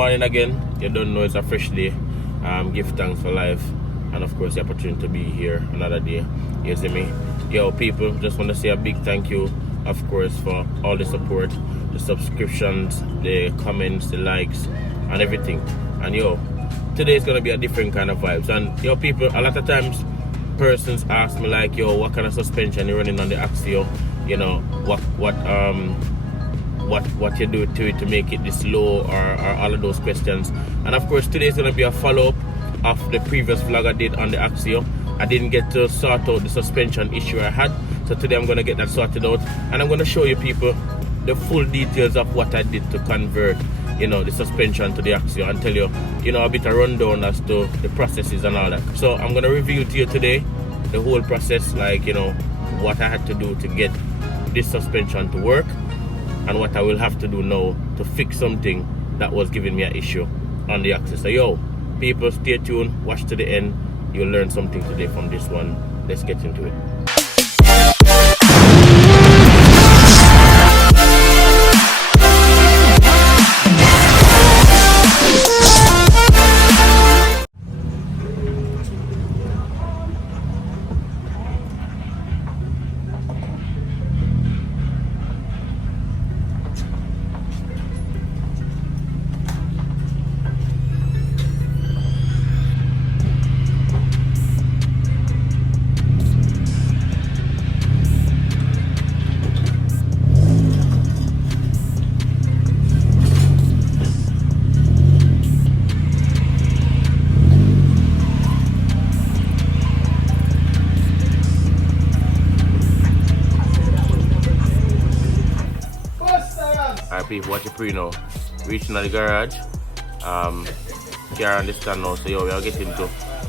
morning again. You don't know, it's a fresh day. Give thanks for life, and of course the opportunity to be here another day. You see me? Yo people, just want to say a big thank you, of course, for all the support, the subscriptions, the comments, the likes, and everything. And yo, today is gonna be a different kind of vibes. And yo people, a lot of times persons ask me like, yo, what kind of suspension you're running on the Axio? You know, what you do to it to make it this low, or all of those questions. And of course today is going to be a follow-up of the previous vlog I did on the Axio. I didn't get to sort out the suspension issue I had, so today I'm going to get that sorted out, and I'm going to show you people the full details of what I did to convert, you know, the suspension to the Axio, and tell you, you know, a bit of rundown as to the processes and all that. So I'm going to reveal to you today the whole process, like, you know, what I had to do to get this suspension to work, and what I will have to do now to fix something that was giving me an issue on the Axio. So yo, people, stay tuned, watch to the end. You'll learn something today from this one. Let's get into it. Alright people, watch your pre now. Reaching at the garage. Can't understand now, so yo, we are getting to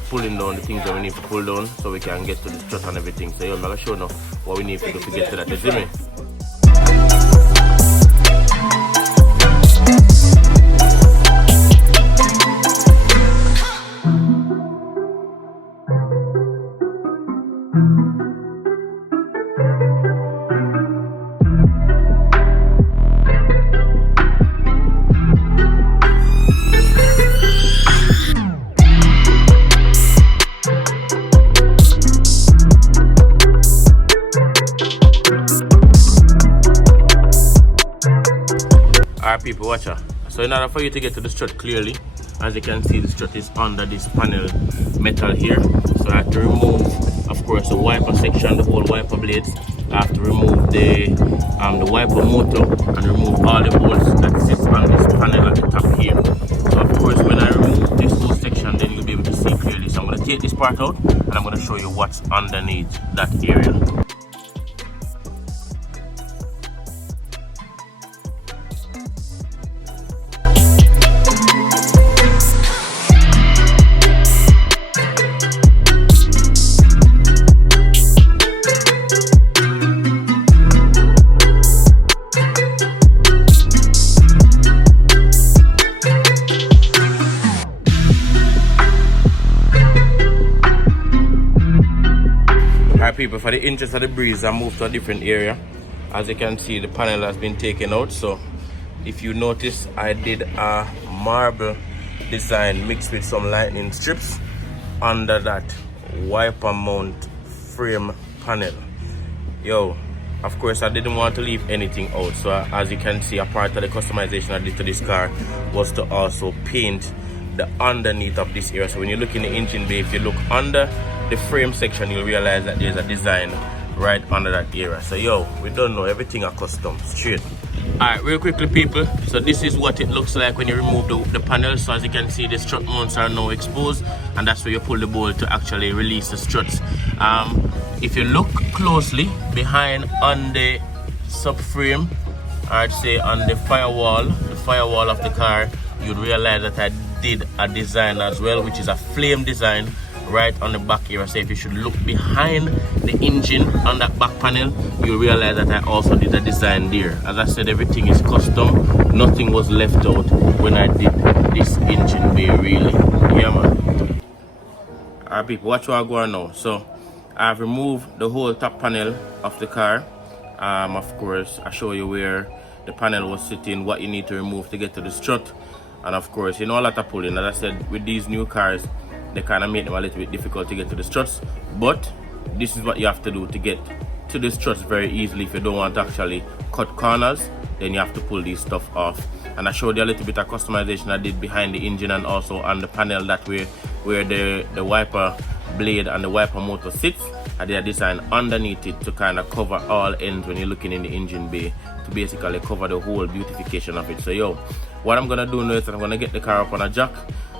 pulling down the things that we need to pull down so we can get to the strut and everything. So yo, I'm gonna show now what we need to do to get to that. You see me? Alright people, watch out. So in order for you to get to the strut clearly, as you can see, the strut is under this panel metal here. So I have to remove, of course, the wiper section, the whole wiper blades. I have to remove the wiper motor and remove all the bolts that sits on this panel at the top here. So of course when I remove this whole section, then you'll be able to see clearly. So I'm going to take this part out and I'm going to show you what's underneath that area. People, for the interest of the breeze, I moved to a different area. As you can see, the panel has been taken out. So if you notice, I did a marble design mixed with some lightning strips under that wiper mount frame panel. Yo, of course I didn't want to leave anything out, so as you can see, a part of the customization I did to this car was to also paint the underneath of this area. So when you look in the engine bay, if you look under the frame section, you'll realize that there's a design right under that area. So yo, we don't know, everything are custom, straight. Alright, real quickly people, so this is what it looks like when you remove the panel. So as you can see, the strut mounts are now exposed, and that's where you pull the bolt to actually release the struts. If you look closely behind on the subframe, I'd say on the firewall of the car, you'd realize that I did a design as well, which is a flame design right on the back area. So if you should look behind the engine on that back panel, you'll realize that I also did a design there. As I said, everything is custom, nothing was left out when I did this engine bay, really. Yeah man. Alright people, watch what I go on now. So I've removed the whole top panel of the car. Of course I show you where the panel was sitting, what you need to remove to get to the strut. and of course, you know, a lot of pulling. As I said, with these new cars, they kind of make them a little bit difficult to get to the struts, but this is what you have to do to get to the struts very easily. If you don't want to actually cut corners, then you have to pull these stuff off. And I showed you a little bit of customization I did behind the engine and also on the panel that where the wiper blade and the wiper motor sits. I did a design underneath it to kind of cover all ends when you're looking in the engine bay, to basically cover the whole beautification of it. So yo, what I'm gonna do now is I'm gonna get the car up on a jack,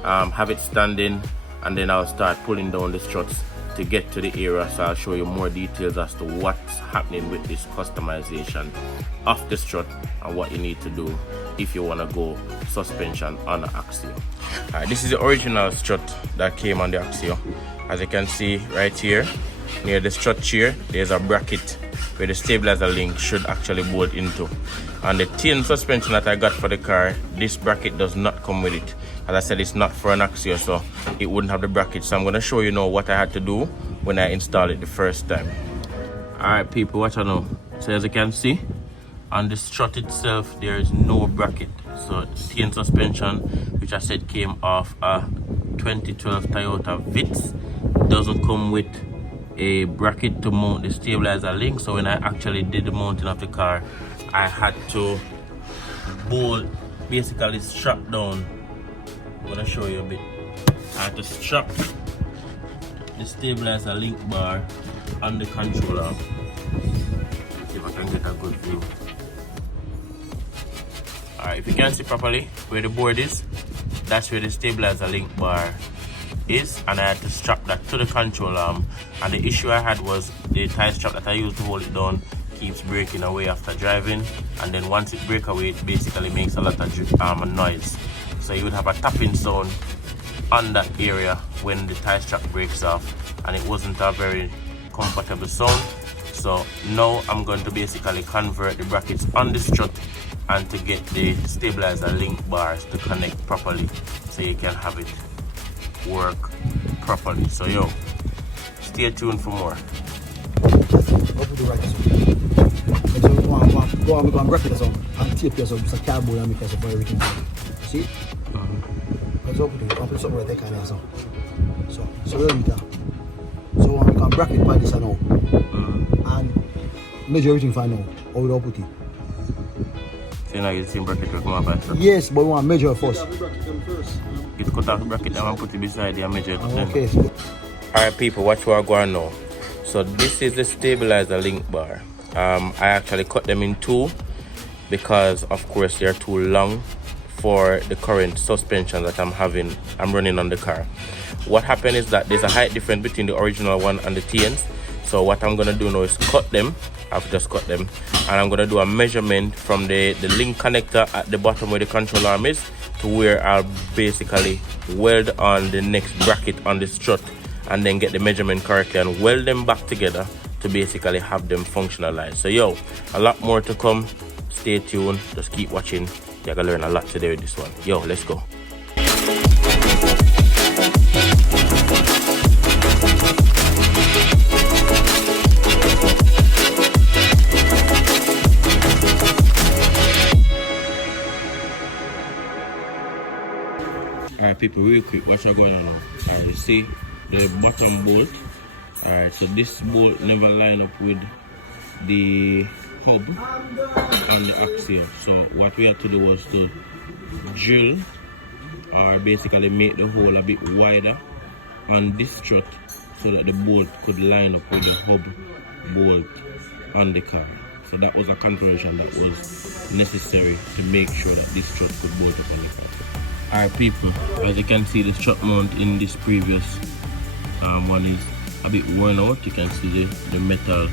have it standing, and then I'll start pulling down the struts to get to the area. So I'll show you more details as to what's happening with this customization of the strut and what you need to do if you want to go suspension on the Axio. Alright, this is the original strut that came on the Axio. As you can see right here near the strut chair, there's a bracket where the stabilizer link should actually bolt into. And the TIEN suspension that I got for the car, this bracket does not come with it. As I said, it's not for an Axio, so it wouldn't have the bracket. So I'm going to show you now what I had to do when I installed it the first time. Alright people, watch out now. So as you can see, on the strut itself, there is no bracket. So TIEN suspension, which I said came off a 2012 Toyota Vitz, doesn't come with a bracket to mount the stabilizer link. So when I actually did the mounting of the car, I had to bolt, basically strap down. I'm gonna show you a bit. I had to strap the stabilizer link bar on the controller. See if I can get a good view. Alright, if you can see properly where the board is, that's where the stabilizer link bar is, and I had to strap that to the control arm. And the issue I had was the tie strap that I used to hold it down keeps breaking away after driving, and then once it breaks away, it basically makes a lot of noise. So you would have a tapping sound on that area when the tie strap breaks off, and it wasn't a very comfortable sound. So now I'm going to basically convert the brackets on the strut and to get the stabilizer link bars to connect properly so you can have it work properly. So yo, stay tuned for more. Go on, we're going to wrap it and tape it some cardboard and make it for everything. See? Let's open it. I'll put something right there kind of so there we go. So we can bracket by this now and measure everything fine now. How we don't put it. So now you see bracket will come up by. Yes, but we want to measure first. You cut off the bracket and put it beside you and measure it. Okay. Alright people, watch what I go on now. So this is the stabilizer link bar. I actually cut them in two because of course they're too long for the current suspension that I'm running on the car. What happened is that there's a height difference between the original one and the TIENs. So what I'm gonna do now is cut them. I've just cut them, and I'm gonna do a measurement from the link connector at the bottom where the control arm is to where I'll basically weld on the next bracket on the strut, and then get the measurement correctly and weld them back together to basically have them functionalized. So yo, a lot more to come. Stay tuned, just keep watching. You're gonna learn a lot today with this one. Yo, let's go. Alright people, real quick, watch what's going on now. Alright, you see the bottom bolt. Alright, so this bolt never line up with the hub on the Axio. So what we had to do was to drill or basically make the hole a bit wider on this strut so that the bolt could line up with the hub bolt on the car. So that was a configuration that was necessary to make sure that this strut could bolt up on the car. Alright people, as you can see, the strut mount in this previous one is a bit worn out. You can see the metal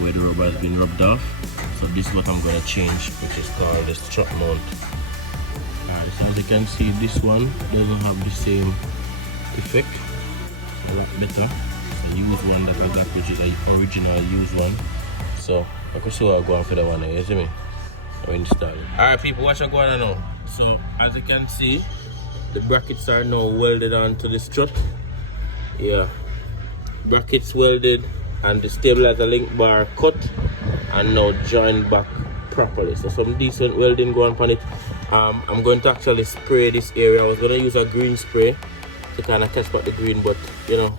where the rubber has been rubbed off. So this is what I'm going to change, which is called the strut mount. Alright, so as you can see, this one doesn't have the same effect. A lot better. I use one that I got, which is an original used one. So I can see what I'm going for the one there, you see me? I'm installing. Alright people, watch what's going on now. So as you can see, the brackets are now welded onto the strut. Yeah, brackets welded and the stabilizer link bar cut and now joined back properly. So some decent welding going on it. I'm going to actually spray this area. I was going to use a green spray to kind of test out the green, but you know,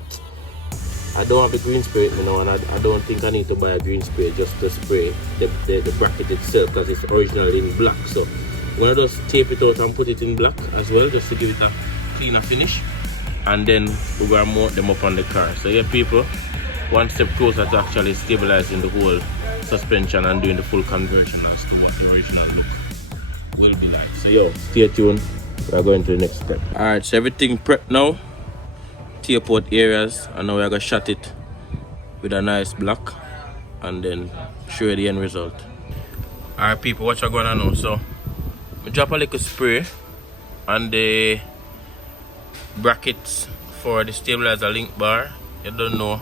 I don't have the green spray you know, and I don't think I need to buy a green spray just to spray the bracket itself, because it's originally in black. So I'm going to just tape it out and put it in black as well, just to give it a cleaner finish, and then we're going to mount them up on the car. So yeah people, one step closer to actually stabilizing the whole suspension and doing the full conversion as to what the original look will be like. So yo, stay tuned, we're going to the next step. Alright, so everything prepped now, tape out areas, and now we're gonna shot it with a nice black and then show you the end result. Alright people, what you going on now? So I drop a little spray on the brackets for the stabilizer link bar. You don't know,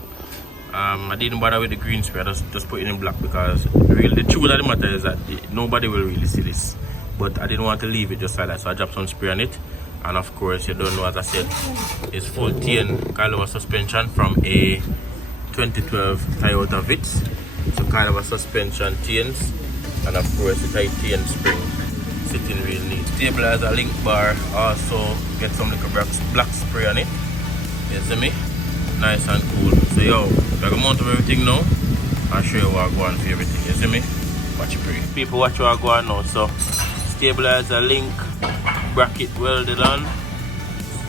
I didn't bother with the green spray, I just put it in black, because really the truth of the matter is that nobody will really see this. But I didn't want to leave it just like that, so I dropped some spray on it. And of course, you don't know, as I said, it's full TIEN coilover suspension from a 2012 Toyota Vitz. So coilover suspension TIENs, and of course the TIEN spring sitting real neat. Stabilizer link bar, also get some little black spray on it. You see me? Nice and cool. So yo, we're gonna mount up everything now and show you what I go on for everything. You see me? Watch it pray. People, watch what I go on now. So stabilizer link bracket welded on,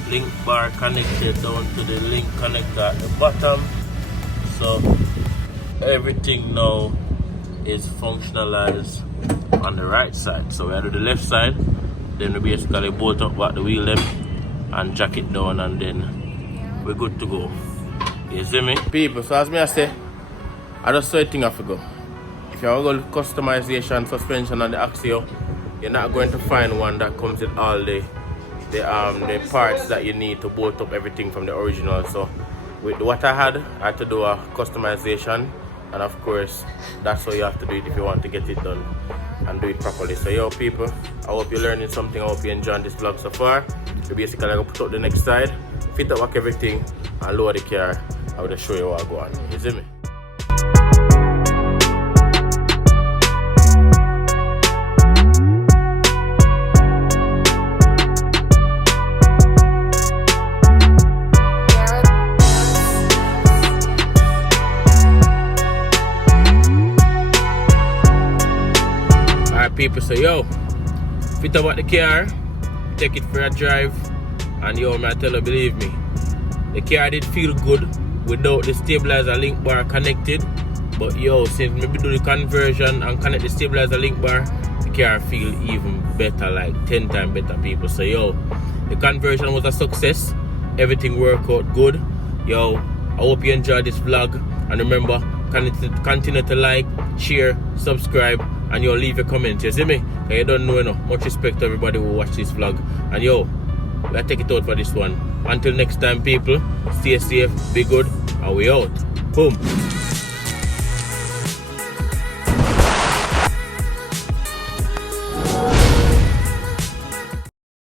link bar connected down to the link connector at the bottom. So everything now is functionalized on the right side. So we do the left side, then we basically bolt up back the wheel left and jack it down, and then we're good to go. You see me? People, so as I say, I just saw a thing I forgot. If you have a customization suspension on the Axio, you're not going to find one that comes with all the parts that you need to bolt up everything from the original. So with what I had to do a customization, and of course that's how you have to do it if you want to get it done and do it properly. So yo people, I hope you're learning something. I hope you're enjoying this vlog so far. So basically I'm gonna put up the next side, fit up back everything, and lower the car. I will show you what I go on. You see me? People, so yo, fit up the car, take it for a drive, and yo, man, I tell you, believe me, the car did feel good without the stabilizer link bar connected. But yo, since maybe do the conversion and connect the stabilizer link bar, the car feel even better, like 10 times better, people. So yo, the conversion was a success, everything worked out good. Yo, I hope you enjoyed this vlog, and remember, continue to like, share, subscribe, and yo, leave your comments. You see me? You don't know enough. Much respect to everybody who watch this vlog. And yo, we'll take it out for this one. Until next time people, stay safe, be good, and we out. Boom.